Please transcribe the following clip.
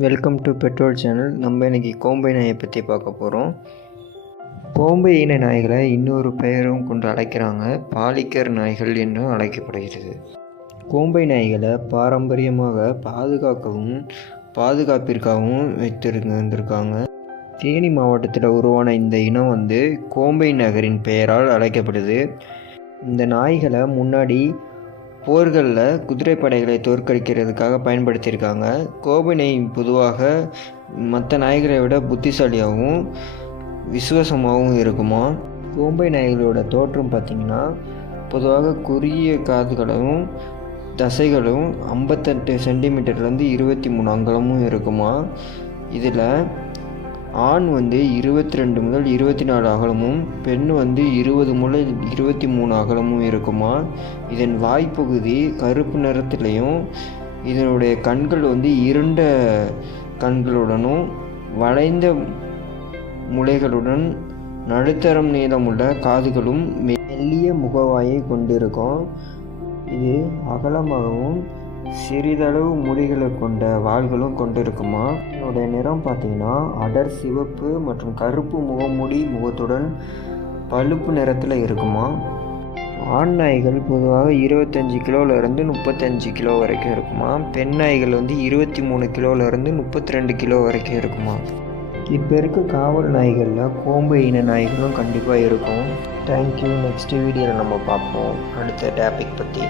Welcome to petrol channel. நம்ம இன்றைக்கி கோம்பை நாயை பற்றி பார்க்க போகிறோம். கோம்பை இன நாய்களை இன்னொரு பெயரும் கொண்டு அழைக்கிறாங்க, பாலிக்கர் நாய்கள் என்றும் அழைக்கப்படுகிறது. கோம்பை நாய்களை பாரம்பரியமாக பாதுகாப்பிற்காகவும் வைத்திருந்திருக்காங்க. தேனி மாவட்டத்தில் உருவான இந்த இனம் கோம்பை நகரின் பெயரால் அழைக்கப்படுது. இந்த நாய்களை முன்னாடி போர்களில் குதிரைப்படைகளை தோற்கடிக்கிறதுக்காக பயன்படுத்தியிருக்காங்க. கோம்பை நாய் பொதுவாக மற்ற நாய்களை விட புத்திசாலியாகவும் விசுவாசமாகவும் இருக்குமா. கோம்பை நாய்களோட தோற்றம் பார்த்திங்கன்னா பொதுவாக குறுகிய காதுகளும் தசைகளும் 58 சென்டிமீட்டர்லேருந்து 23 அங்குலமும் இருக்குமா. இதில் ஆண் 22 முதல் 24 அகலமும், பெண் 20 முதல் 23 அகலமும் இருக்குமா. இதன் வாய்ப்பகுதி கருப்பு நிறத்திலையும், இதனுடைய கண்கள் இருண்ட கண்களுடனும் வளைந்த முளைகளுடன் நடுத்தரம் நீளமுள்ள காதுகளும் மெல்லிய முகவாயை கொண்டிருக்கும். இது அகலமாகவும் சிறிதளவு முடிகளை கொண்ட வாள்களும் கொண்டிருக்குமா. இதனுடைய நிறம் பார்த்திங்கன்னா அடர் சிவப்பு மற்றும் கருப்பு முகத்துடன் பழுப்பு நிறத்தில் இருக்குமா. ஆண் நாய்கள் பொதுவாக 25 கிலோவிலேருந்து 35 கிலோ வரைக்கும் இருக்குமா. பெண் நாய்கள் 23 கிலோவிலேருந்து 32 கிலோ வரைக்கும் இருக்குமா. இப்போ இருக்க காவல் நாய்களில் கோம்பை இன நாய்களும் கண்டிப்பாக இருக்கும். தேங்க்யூ. நெக்ஸ்ட் வீடியோவில் நம்ம பார்ப்போம் அடுத்த டாபிக் பற்றி.